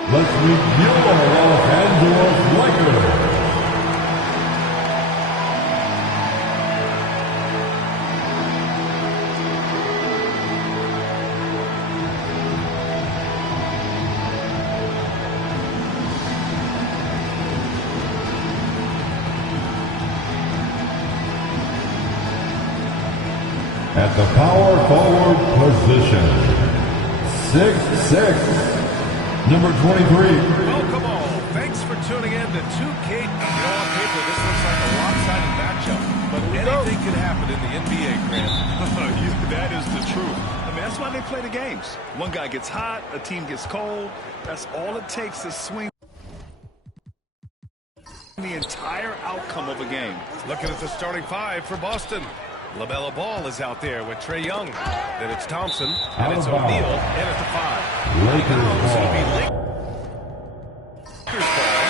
Let's meet your Los Angeles Lakers. At the power forward position, 6'6", number 23. Welcome all. Thanks for tuning in to 2K. On paper, this looks like a lopsided matchup, but anything could happen in the NBA, Grant. That is the truth. I mean, that's why they play the games. One guy gets hot, a team gets cold. That's all it takes to swing the entire outcome of a game. Looking at the starting five for Boston. LaMelo Ball is out there with Trae Young. Then it's Thompson. And it's O'Neal in at the five. Lakers ball. Lakers ball.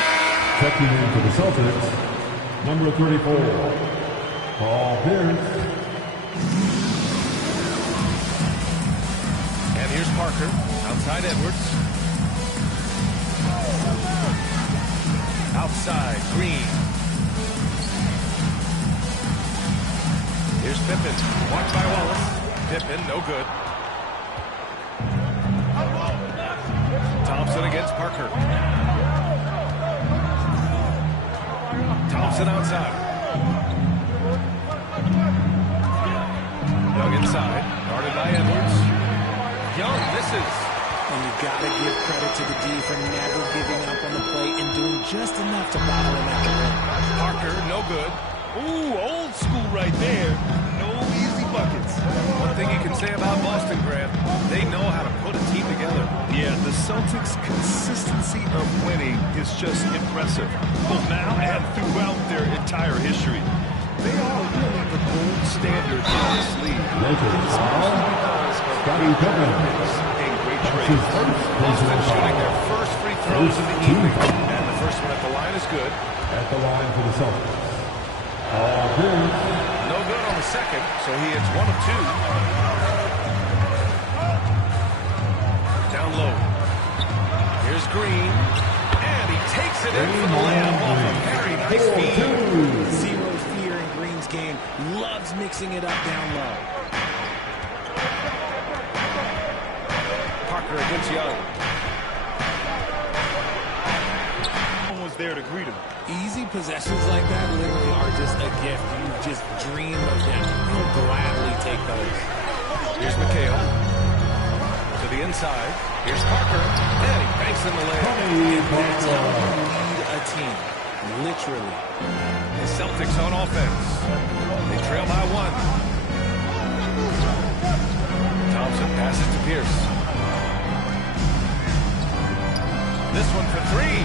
Checking in for the Celtics, number 34, Paul Pierce. And here's Parker. Outside Edwards. Outside Green. Here's Pippen. Watched by Wallace. Pippen, no good. Thompson against Parker. Thompson outside. Young inside. Guarded by Edwards. Young misses. And you got to give credit to the D for never giving up on the play and doing just enough to bottle him at the rim. Parker, no good. Ooh, old school right there. No easy buckets. One thing you can say about Boston, Grant, they know how to put a team together. Yeah, the Celtics' consistency of winning is just impressive. Both now and throughout their entire history. They are really the gold standard in this league. Lakers ball. Scottie Pippen. A great His trade. first Boston personal shooting their foul. first free throws of the evening. And the first one at the line is good. At the line for the Celtics, Paul Pierce. No good on the second, so he hits one of two. Down low. Here's Green. And he takes it in for the layup off a very nice feed. Zero fear in Green's game. Loves mixing it up down low. Parker against Young. No one was there to greet him. Easy possessions like that literally are just a gift. You just dream of them. You'll gladly take those. Here's McHale. To the inside. Here's Parker. And he banks in the layup. And that's how you lead a team. Literally. The Celtics on offense. They trail by one. Thompson passes to Pierce. This one for three.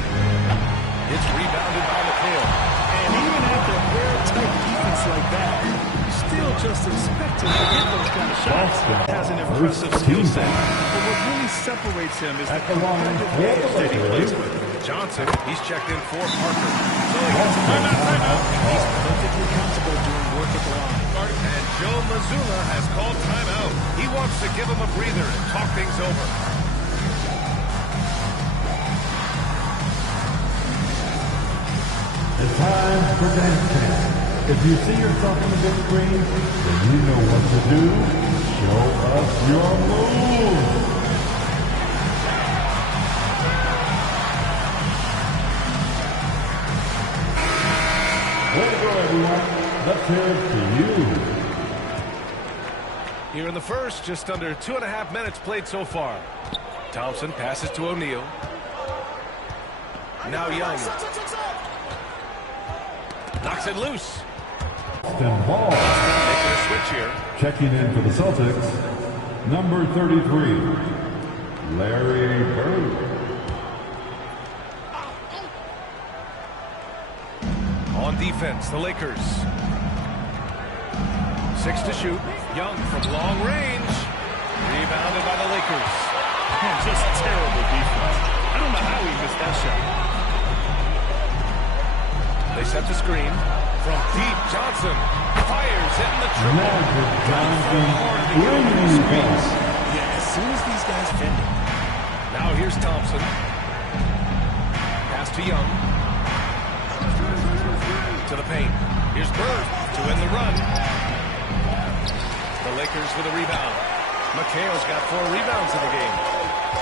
It's rebounded by McHale. And even after a airtight defense like that, you still just expect him to hit those kind of shots. He has an impressive skill set, but what really separates him is the competitive edge that he plays with. Johnson, he's checked in for Parker. So he gets a timeout. He's perfectly comfortable doing work at the line. And Joe Mazzulla has called timeout. He wants to give him a breather and talk things over. It's time for dance camp. If you see yourself on the big screen, then you know what to do. Show us your moves. Way to go, everyone. Let's hear it to you. Here in the first, just under 2.5 minutes played so far. Thompson passes to O'Neal. Now Young. Knocks it loose. Boston ball. Making a switch here. Checking in for the Celtics, number 33, Larry Bird. On defense, the Lakers. 6 to shoot. Young from long range. Rebounded by the Lakers. Just terrible defense. I don't know how he missed that shot. They set the screen. From deep, Johnson fires in the triple. Magic Johnson. Yeah, as soon as these guys fend it. Now here's Thompson. Pass to Young. To the paint. Here's Bird to win the run. The Lakers with a rebound. McHale's got 4 rebounds in the game.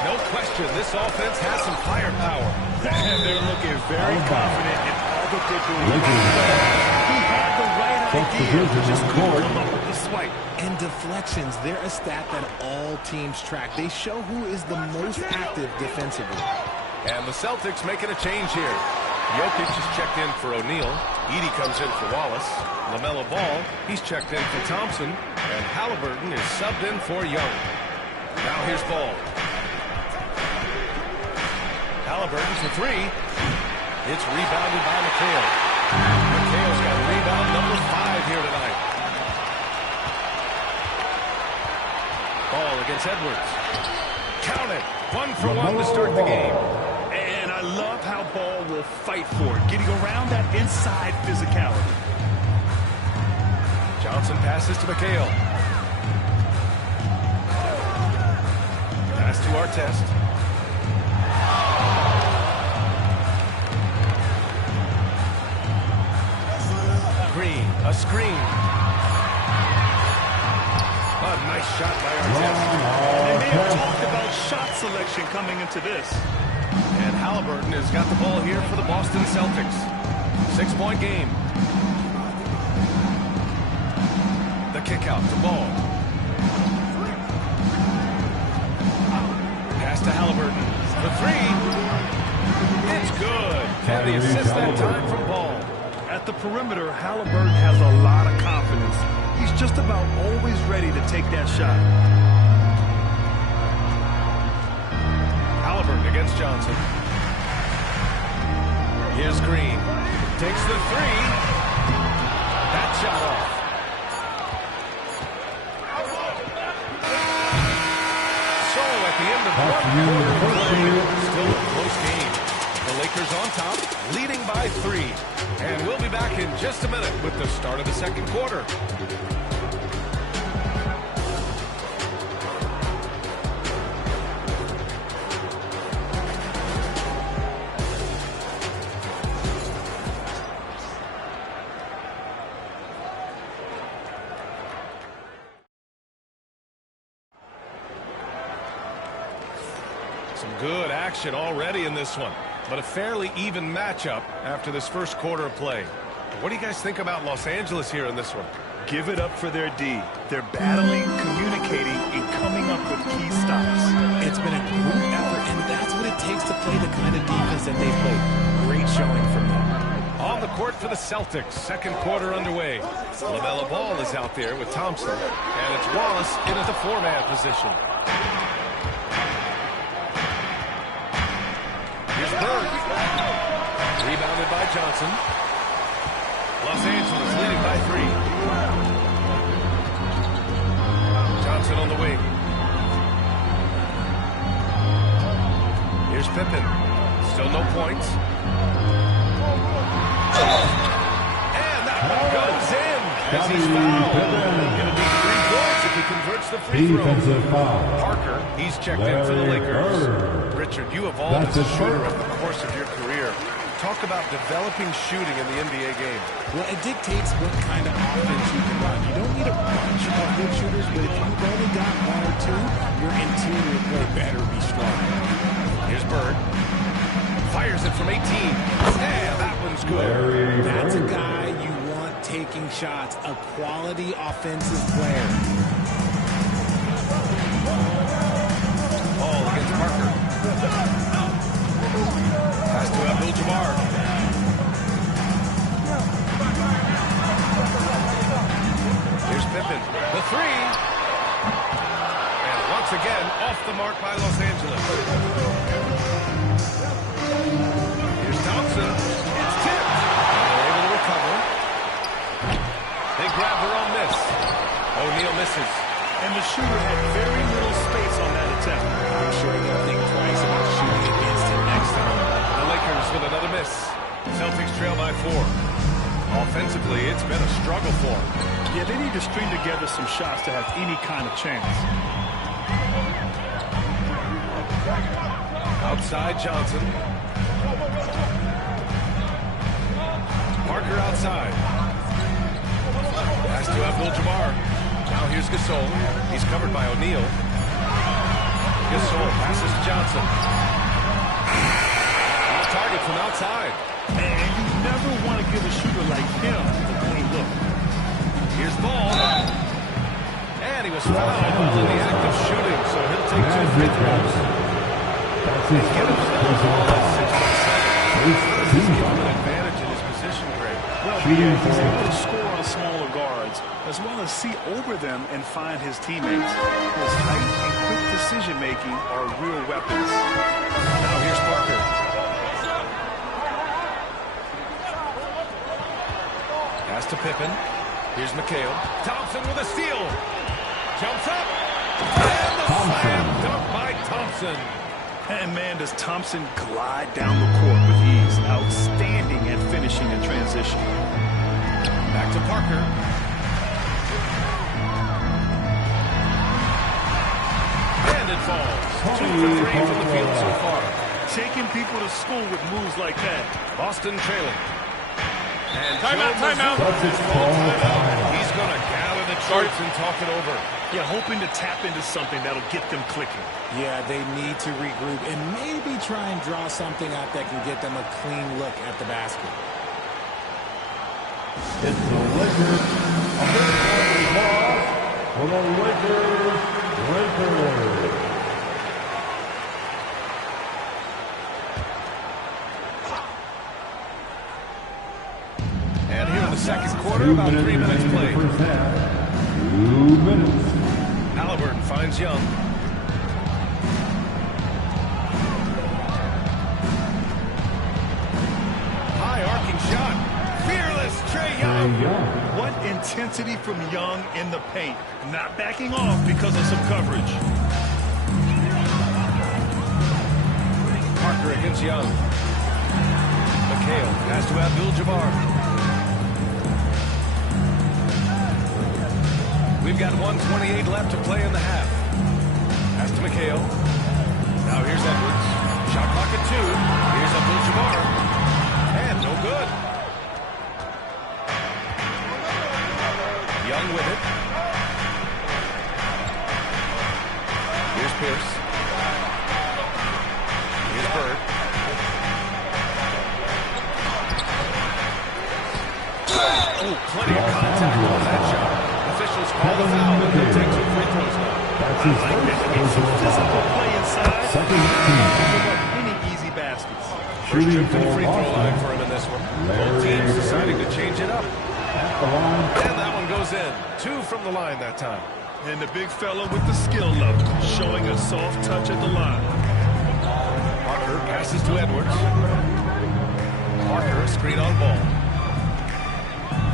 No question, this offense has some firepower. And they're looking very confident in all that they're doing. He had the right idea, just couldn't come up with the swipe. And deflections, they're a stat that all teams track. They show who is the most active defensively. And the Celtics making a change here. Jokic is checked in for O'Neal. Edey comes in for Wallace. LaMelo Ball, he's checked in for Thompson. And Halliburton is subbed in for Young. Now here's Ball. Halliburton for 3. It's rebounded by McHale. McHale's got rebound number 5 here tonight. Ball against Edwards. Count it. 1 for 1 to start the game. And I love how Ball will fight for it, getting around that inside physicality. Johnson passes to McHale. Pass to Artest. Green, a screen. A nice shot by Artest. And they may have talked about shot selection coming into this. And Halliburton has got the ball here for the Boston Celtics. 6-point game. The kick out to Ball. Pass to Halliburton. The 3. It's good. And the assist that time from Ball. At the perimeter, Halliburton has a lot of confidence. He's just about always ready to take that shot. Halliburton against Johnson. Here's Green. Takes the 3. That shot off. So at the end of 1 quarter play, still a close game. The Lakers on top, leading by 3. And we'll be back in just a minute with the start of the second quarter. Some good action already in this one, but a fairly even matchup after this first quarter of play. What do you guys think about Los Angeles here in this one? Give it up for their D. They're battling, communicating, and coming up with key stops. It's been a group effort, and that's what it takes to play the kind of defense that they play. Great showing from them. On the court for the Celtics, second quarter underway. LaMelo Ball is out there with Thompson, and it's Wallace in at the 4-man position. Here's Bird. Rebounded by Johnson. Los Angeles leading by 3. Johnson on the wing. Here's Pippen. Still no points. And that one goes in as he's fouled. Going to be 3 points if he converts the free throw. Defensive foul. Parker, he's checked in for the Lakers. Richard, you evolved as a shooter over the course of your career. Talk about developing shooting in the NBA game. Well, it dictates what kind of offense you can run. You don't need a bunch of good shooters, but if you've only got 1 or 2, your interior play better be strong. Here's Bird. Fires it from 18. Yeah, that one's good. That's a guy you want taking shots, a quality offensive player. Ball against Parker. Pass to Abdul-Jabbar. Here's Pippen. The 3. And once again, off the mark by Los Angeles. Here's Thompson. It's tipped. They're able to recover. They grab their own miss. O'Neal misses. And the shooter had very little space on that attempt. I'm sure he'll think twice about shooting against him next time. The Lakers with another miss. Celtics trail by 4. Offensively, it's been a struggle for them. Yeah, they need to string together some shots to have any kind of chance. Outside Johnson. Parker outside. Pass to Abdul-Jabbar. Now here's Gasol. He's covered by O'Neal. Gasol passes to Johnson. He's target from outside. And you never want to give a shooter like him a clean look. Here's Ball. And he was fouled while in the act of shooting, so he'll take 2 free throws. That's his He's got an advantage in his position, Greg. Well, yeah, he's able to score on smaller guards, as well as see over them and find his teammates. His height and quick decision-making are real weapons. Now here's Parker. Pass to Pippen. Here's McHale. Thompson with a steal. Jumps up. And the slam dunk by Thompson. And man, does Thompson glide down the court with ease. Outstanding at finishing in transition. Back to Parker. And it falls. 2 for 3 from the field so far. Taking people to school with moves like that. Boston trailing. And Timeout. He's going to gather the troops and talk it over. Yeah, hoping to tap into something that'll get them clicking. Yeah, they need to regroup and maybe try and draw something up that can get them a clean look at the basket. It's the Lakers. A big loss for the Lakers. And here in the second quarter, about 3 minutes played. 2 minutes. Halliburton finds Young. High arcing shot. Fearless Trae Young. What intensity from Young in the paint. Not backing off because of some coverage. Parker against Young. McHale pass to Abdul-Jabbar. We've got 1:28 left to play in the half. Pass to McHale. Now here's Edwards. Shot clock at 2. Here's Abdul-Jabbar. And no good. Young with it. Here's Pierce. Here's Bird. Oh, plenty of contact on that shot. Officials call the foul, and he'll take 2 free throws now. That's his first Physical play inside. Second team. Don't give up any easy baskets. First Shooting trip to the for free throw Boston. line for him in this one. Both teams deciding to change it up. At the line. And that one goes in. 2 from the line that time. And the big fella with the skill level, showing a soft touch at the line. Parker passes to Edwards. Parker, a screen on Ball.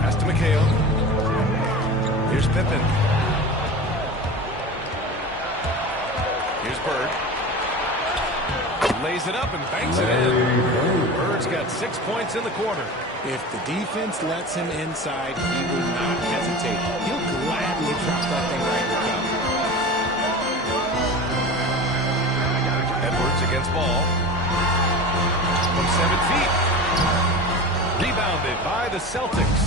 Pass to McHale. Here's Pippen. Here's Bird. Lays it up and banks it in. Bird's got 6 points in the quarter. If the defense lets him inside, he will not hesitate. He'll gladly drop that thing right in the cup. Edwards against Ball. From 7 feet. Rebounded by the Celtics.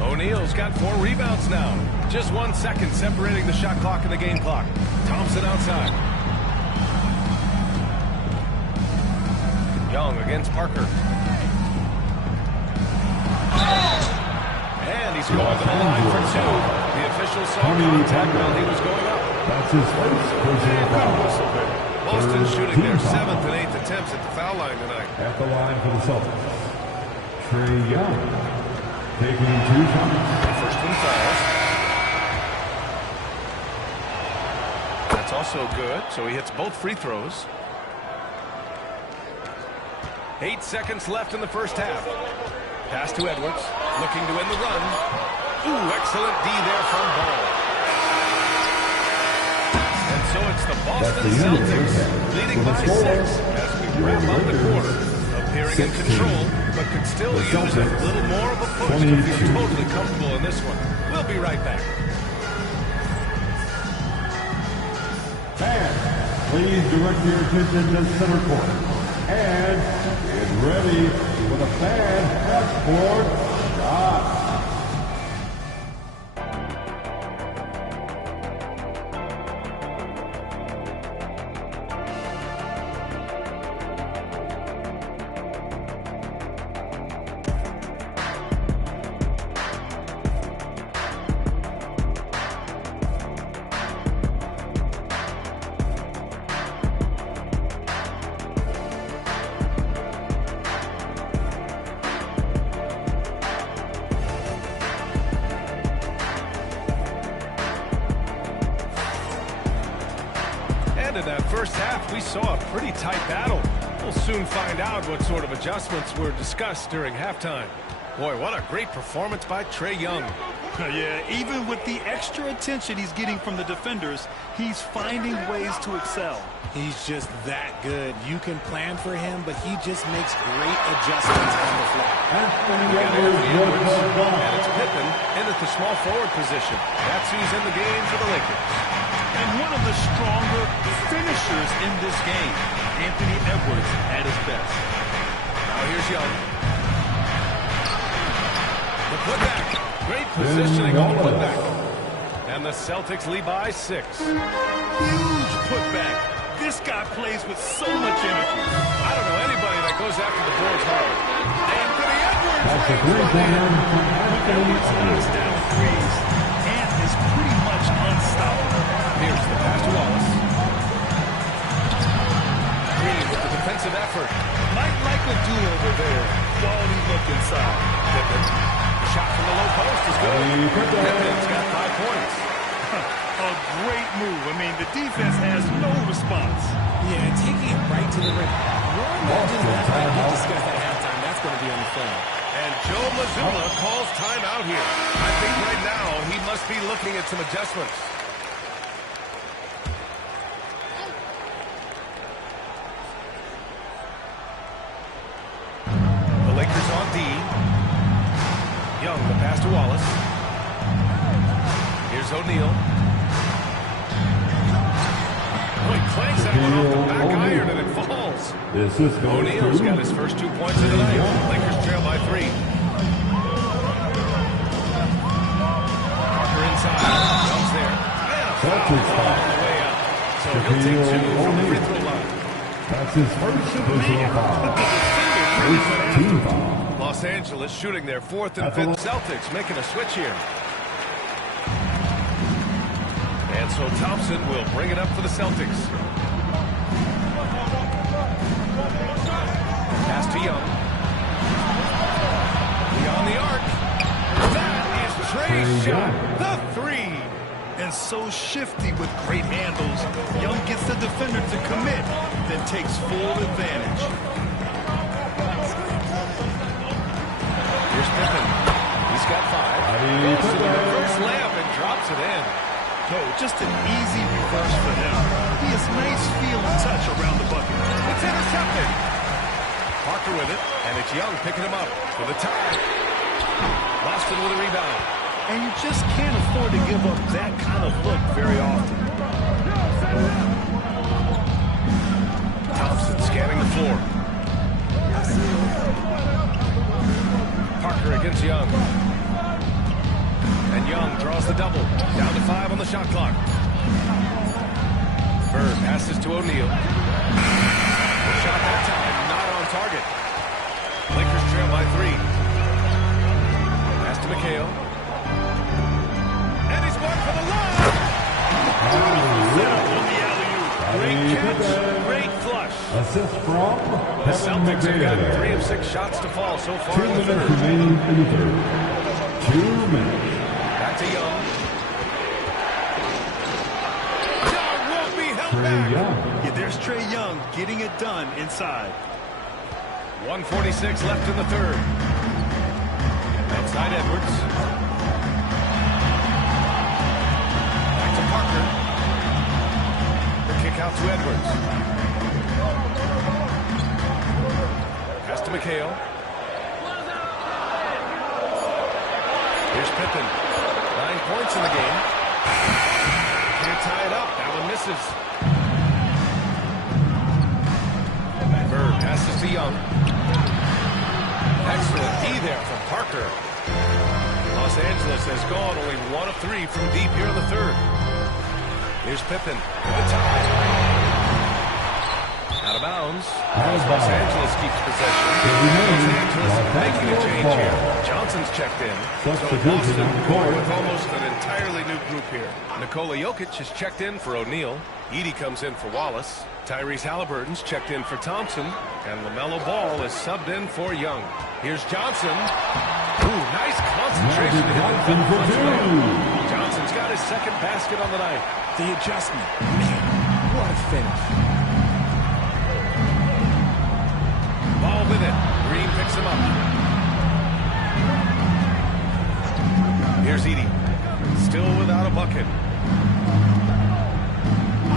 O'Neal's got 4 rebounds now. Just 1 second separating the shot clock and the game clock. Thompson outside. Young against Parker. And he's going to the line for 2. The official saw contact while he was going up. That's his first personal foul. Boston shooting their 7th and 8th attempts at the foul line tonight. At the line for the Celtics. Trae Young taking 2 shots. First one falls. That's also good, so he hits both free throws. 8 seconds left in the first half. Pass to Edwards, looking to end the run. Ooh, excellent D there from Ball. And so it's the Boston Celtics leading by 6 as we wrap up the quarter. Appearing in control, but could still use a little more of a push to feel totally comfortable in this one. We'll be right back. And please direct your attention to center court. And get ready with a bad backboard shot. In that first half, we saw a pretty tight battle. We'll soon find out what sort of adjustments were discussed during halftime. Boy, what a great performance by Trae Young. Yeah, even with the extra attention he's getting from the defenders, he's finding ways to excel. He's just that good. You can plan for him, but he just makes great adjustments on the fly. And it's Pippen in at the small forward position. That's who's in the game for the Lakers. And one of the stronger finishers in this game, Anthony Edwards at his best. Now here's Young. The putback. Great positioning on the putback. And the Celtics lead by 6. Huge putback. This guy plays with so much energy. I don't know anybody that goes after the boards hard. Anthony Edwards. That's a three-pointer from Anthony Edwards knocks down threes and is pretty much unstoppable. Here's the pass to Wallace. Green with the defensive effort. Might like a do-over there. Quality look inside. Pippen. The shot from the low post is good. Pippen's got 5 points. A great move. I mean, the defense has no response. Yeah, taking it right to the rim. Ron mentioned that might get discussed at halftime. That's going to be on the film. And Joe Mazzulla calls timeout here. I think right now he must be looking at some adjustments. The Lakers on D. Young, the pass to Wallace. Here's O'Neal. Oh, he clanks that one off the back iron and it falls. O'Neal's got his first 2 points of the night. Lakers trail by 3. Parker inside. Comes there. And a foul on the way up. So he'll take 2 from the free throw line. That's his first personal foul. First team foul. Los Angeles shooting their 4th and 5th. Celtics making a switch here. And so Thompson will bring it up for the Celtics. Pass to Young. Beyond the arc. That is Trae's shot. The 3. And so shifty with great handles. Young gets the defender to commit, then takes full advantage. Here's Pippen. He's got 5. Goes to the reverse layup and drops it in. No, just an easy reverse for him. He has nice feel and touch around the bucket. It's intercepted. Parker with it, and it's Young picking him up for the tie. Boston with a rebound. And you just can't afford to give up that kind of look very often. Thompson scanning the floor. Parker against Young. And Young draws the double. Down to 5 on the shot clock. Bird passes to O'Neal. The shot that time, not on target. Lakers trail by 3. Pass to McHale. And he's going for the line. Set up on the alley-oop. Great catch, great flush. Assist from The Celtics have got 3 of 6 shots to fall so far 2 in the minutes third. remaining in the third. 2 minutes. Back to Young. Young won't be held Trae back. Young. Yeah, there's Trae Young getting it done inside. 1:46 left in the third. Outside Edwards. Back to Parker. The kick out to Edwards. Pass to McHale. Here's Pippen. 9 points in the game. Can't tie it up. That one misses. Bird passes to Young. Excellent D there from Parker. Los Angeles has gone only 1 of 3 from deep here in the third. Here's Pippen for the tie. Out of bounds. Los Angeles keeps possession. Los Angeles making a change here. Johnson's checked in. So Boston going with almost an entirely new group here. Nikola Jokic is checked in for O'Neal. Edey comes in for Wallace. Tyrese Halliburton's checked in for Thompson. And LaMelo Ball is subbed in for Young. Here's Johnson. Ooh, nice concentration. Johnson's got his second basket on the night. The adjustment. Man, what a finish. Ball with it. Green picks him up. Here's Edey. Still without a bucket.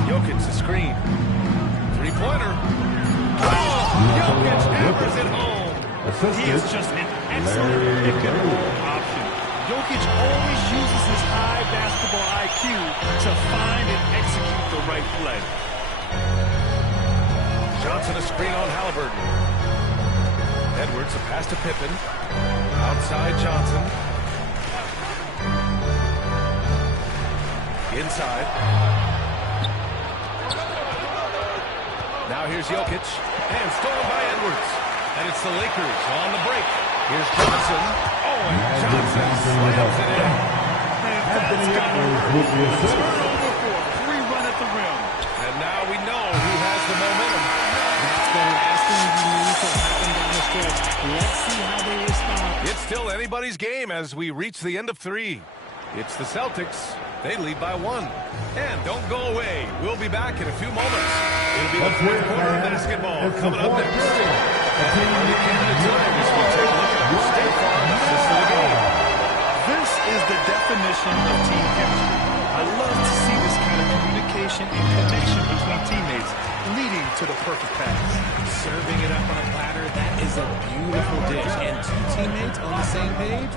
Jokic the screen. Three-pointer. Oh! Jokic hammers it home. He is just an excellent pick-and-roll option. Jokic always uses his high basketball IQ to find and execute the right play. Johnson a screen on Halliburton. Edwards a pass to Pippen. Outside Johnson. Inside. Now here's Jokic. And stolen by Edwards. And it's the Lakers on the break. Here's Johnson. Oh, and Johnson slams it in. And that's got to hurt. Turnover for a free run at the rim. And now we know who has the momentum. That's the last thing you need to happen down the stretch. Let's see how they respond. It's still anybody's game as we reach the end of 3. It's the Celtics. They lead by 1. And don't go away. We'll be back in a few moments. It'll be the fourth quarter of basketball coming up next. Early Canada time as we take a look at our State Farm assist of the game. This is the definition of team chemistry. I love to see this kind of communication and connection between teammates leading to the perfect pass. Serving it up on a platter, that is a beautiful dish. And 2 teammates on the same page.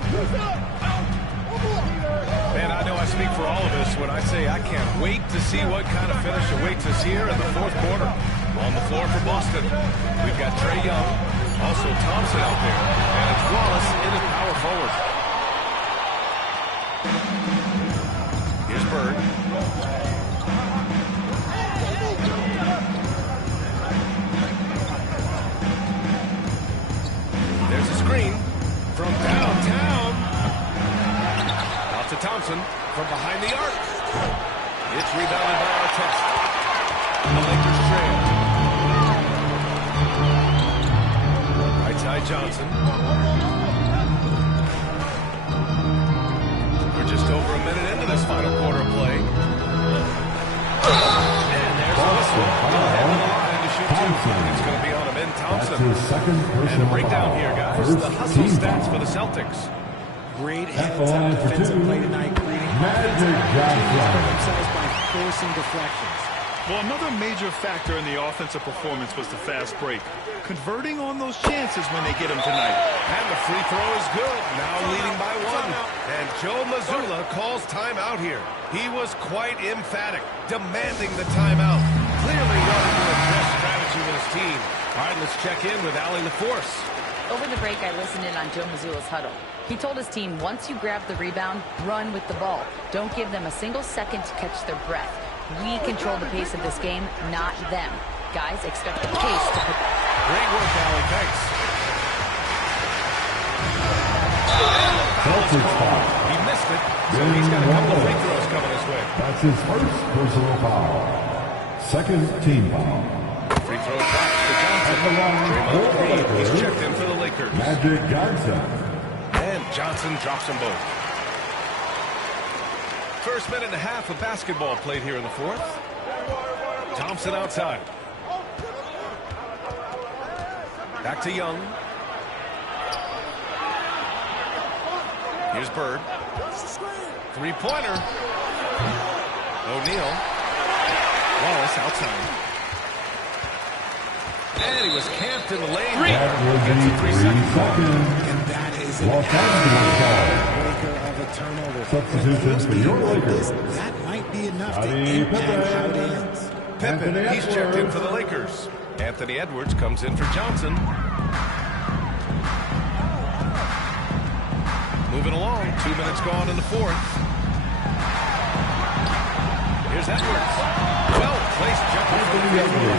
Man, I know I speak for all of us when I say I can't wait to see what kind of finish awaits us here in the fourth quarter. On the floor for Boston, we've got Trae Young, also Thompson out there, and it's Wallace in at power forward. Here's Bird. There's a screen from downtown. Out to Thompson from behind the arc. It's rebounded by Artest. The Lakers trail. Right side Johnson. We're just over a minute into this final quarter of play. And there's the whistle. He'll head to the line to shoot 2. It's going to be on him in Thompson. And a breakdown here, guys. The hustle stats for the Celtics. Great heads-up defensive play tonight, creating offensive opportunities for themselves by forcing deflections. Well, another major factor in the offensive performance was the fast break. Converting on those chances when they get them tonight. And the free throw is good, now leading by 1. And Joe Mazzulla calls timeout here. He was quite emphatic, demanding the timeout. Clearly wanting to address strategy with his team. All right, let's check in with Allie LaForce. Over the break, I listened in on Joe Mazzulla's huddle. He told his team, once you grab the rebound, run with the ball. Don't give them a single second to catch their breath. We control the pace of this game, not them. Guys, expect the pace to put... Great work, Allie. Thanks. He missed it, so he's got a couple of free throws coming his way. That's his first personal foul. Second team foul. Free throw drops to Johnson. Draymond Green, he's checked in for the Lakers. Magic Johnson. And Johnson drops them both. First minute and a half of basketball played here in the fourth. Thompson outside. Back to Young. Here's Bird. Three-pointer. O'Neal. Wallace outside. And he was camped in the lane. Gets a 3-second clock. And that is an Los Angeles breaker of a turnover. Substitution for your Lakers. That might be enough to Scottie impact how it ends. Pippen, he's checked in for the Lakers. Anthony Edwards comes in for Johnson. Moving along, 2 minutes gone in the fourth. Here's Edwards. Well-placed jumper for the field goal.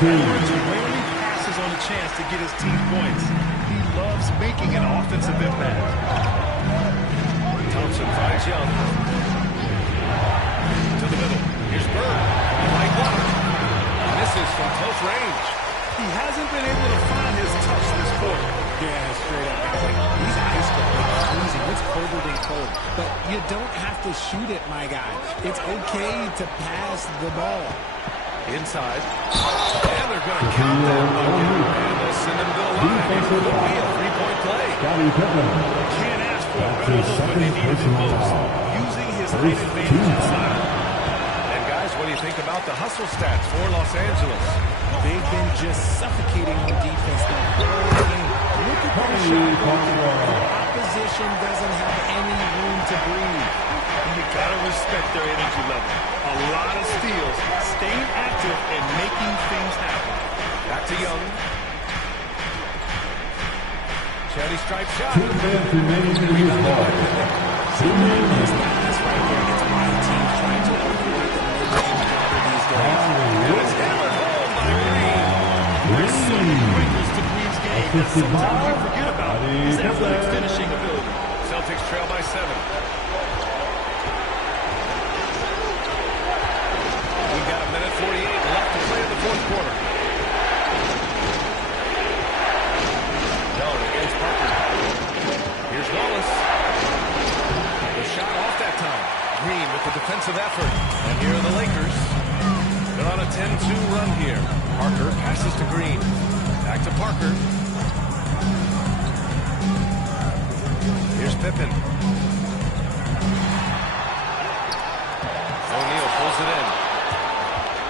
Edwards rarely passes on a chance to get his team points. He loves making an offensive impact. Thompson finds Young. To the middle. Here's Bird. Right block. Misses from close range. He hasn't been able to find his touch this quarter. Yeah, straight up. Guys, like, these ice cold, like freezing. It's colder than cold. But you don't have to shoot it, my guy. It's okay to pass the ball. Inside. And they're going to count that bucket. And they'll send him to the line. It could be a three-point play. Can't ask for a better look when they need it the most. Using his height advantage inside. And guys, what do you think about the hustle stats for Los Angeles? They've been just suffocating on defense the whole game. Look at that shot. The opposition doesn't have any room to breathe. You gotta respect their energy level. A lot of steals, staying active and making things happen. Back to Young. Chatty stripe shot. Tremendous pass right there. It's why the team's trying to avoid the mid-range jumper these days. And it's hammered home by Green. There's so many wrinkles to Green's game that sometimes we forget about his athletic finishing ability. Celtics trail by 7. We've got a minute 48 left to play in the fourth quarter. Young against Parker. Here's Wallace. The shot off that time. Green with the defensive effort. And here are the Lakers. They're on a 10-2 run here. Parker passes to Green. Back to Parker. Here's Pippen. O'Neal pulls it in.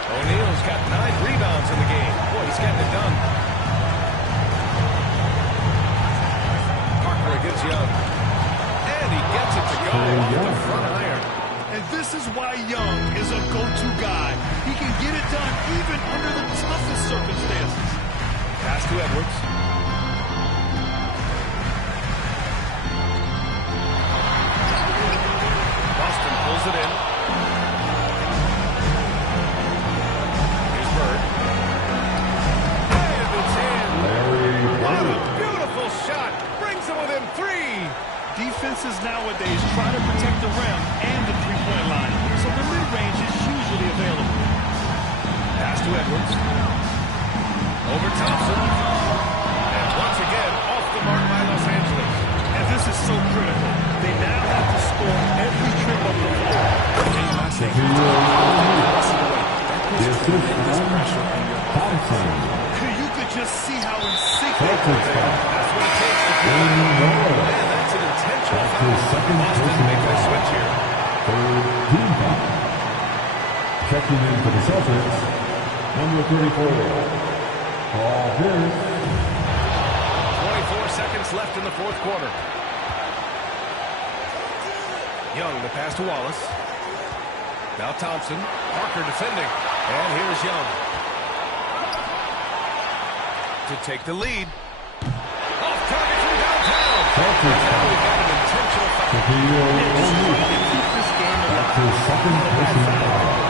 O'Neal's got 9 rebounds in the game. Boy, he's getting it done. Parker against Young. And he gets it to go off the front iron. And this is why Young is a go-to guy. He can get it done even under the toughest circumstances. Pass to Edwards. Boston pulls it in. Here's Bird. And it's in. What a beautiful shot. Brings them within 3. Defenses nowadays try to protect the rim and the three-point line, so the mid-range is usually available. Pass to Edwards. Over Thompson. And once again, off the mark by Los Angeles. And this is so critical. They now have to score every trip up the floor. You could just see how in sync they were there. That's what it takes to keep it. Man, that's an intentional foul. Boston making a switch here. Checking in for the Celtics, number 34, Paul Pierce. 24 seconds left in the fourth quarter. Young, the pass to Wallace. Now Thompson. Parker defending. And here's Young. To take the lead. Off target from downtown. Celtics. Now we've got an intentional foul. Keep this game alive. That's his second personal foul.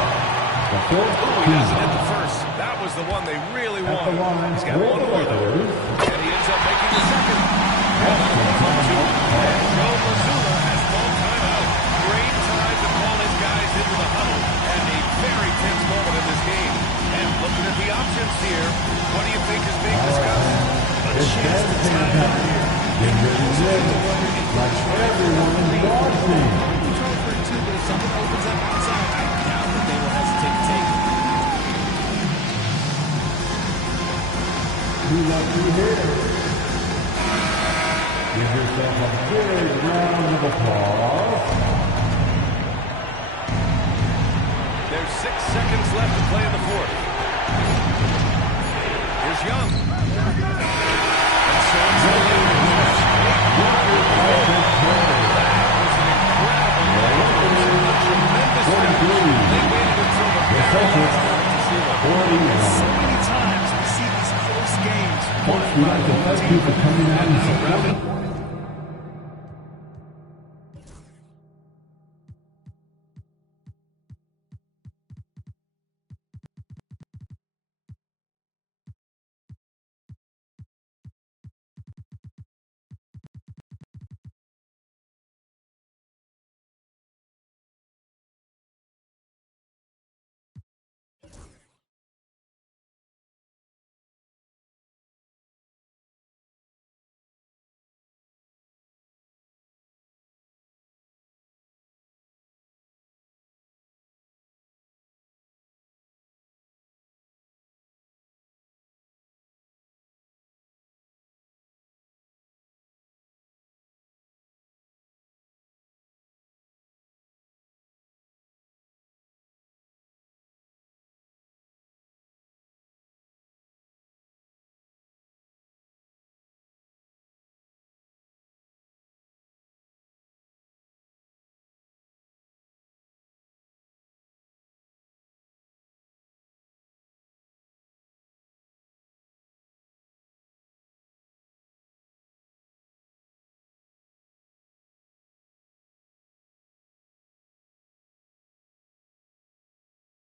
The fourth He has it at the first. That was the one they really at the wanted. line. He's got one more, though. And he ends up making the second. And Joe Mazzulla has called timeout. Great time to call his guys into the huddle. And a very tense moment in this game. And looking at the options here, what do you think is being discussed? A chance to tie it up here. Like everyone watching. Control for 2, but if something opens up outside, I doubt that they will hesitate to take it. We love you here. Give yourself a big round of applause. There's 6 seconds left to play in the fourth. Here's Young. And so it's the Lakers. Tremendous finish. They waited until the very last to see it. So many times we see these close games. Folks, we'd like to thank you for coming out and supporting.